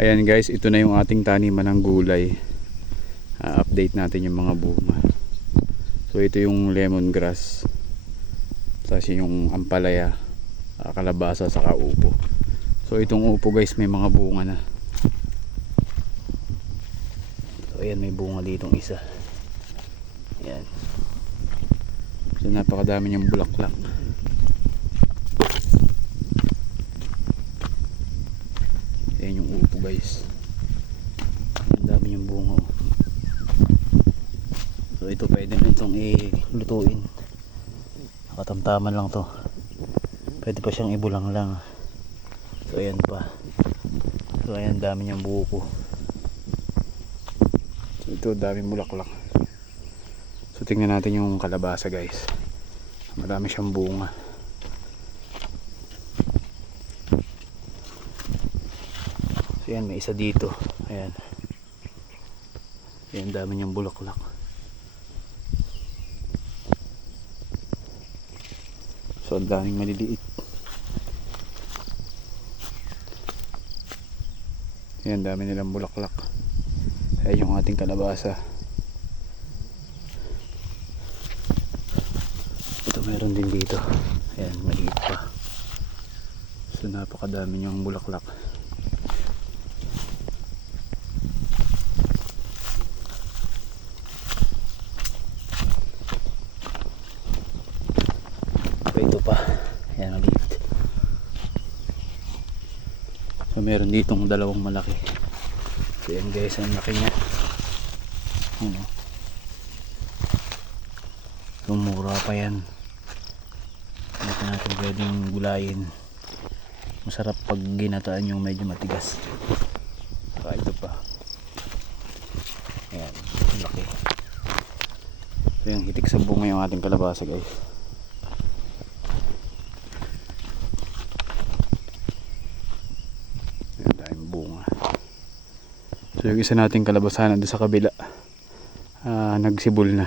Ayan guys, ito na yung ating taniman ng gulay. Update natin yung mga bunga. So ito yung lemongrass, tapos yung ampalaya, kalabasa, saka upo. So itong upo guys, may mga bunga na. So ayan, may bunga ditong isa. Ayan. So napakadami niyang bulaklak. Ayan yung upo guys, ang dami yung bunga. So ito pwede na itong ilutuin. Nakatamtaman lang to, pwede pa siyang ibulang lang. So ayan pa. So ayan, dami niyang buko. So ito, daming bulaklak. So tingnan natin yung kalabasa guys, marami siyang bunga. So ayan, may isa dito. Ayan, ayan, dami niyang bulaklak. So ang daming maliliit. Ayan, dami nilang bulaklak. Ayan yung ating kalabasa. Ito meron din dito. Ayan, maliit pa. So napakadami niyang bulaklak. Ito pa. Ayan, maliit. So meron ditong dalawang malaki. So ayan guys, ang laki niya. Ayan, so mura pa yan. Hindi pa natin pwedeng gulayin. Masarap pag ginataan yung medyo matigas. Saka ito pa. Ayan, ang laki. So yung hitik sa bunga yung ating kalabasa guys. Ayan, daming bunga. So yung isa nating kalabasanan doon sa kabila, nagsibol na.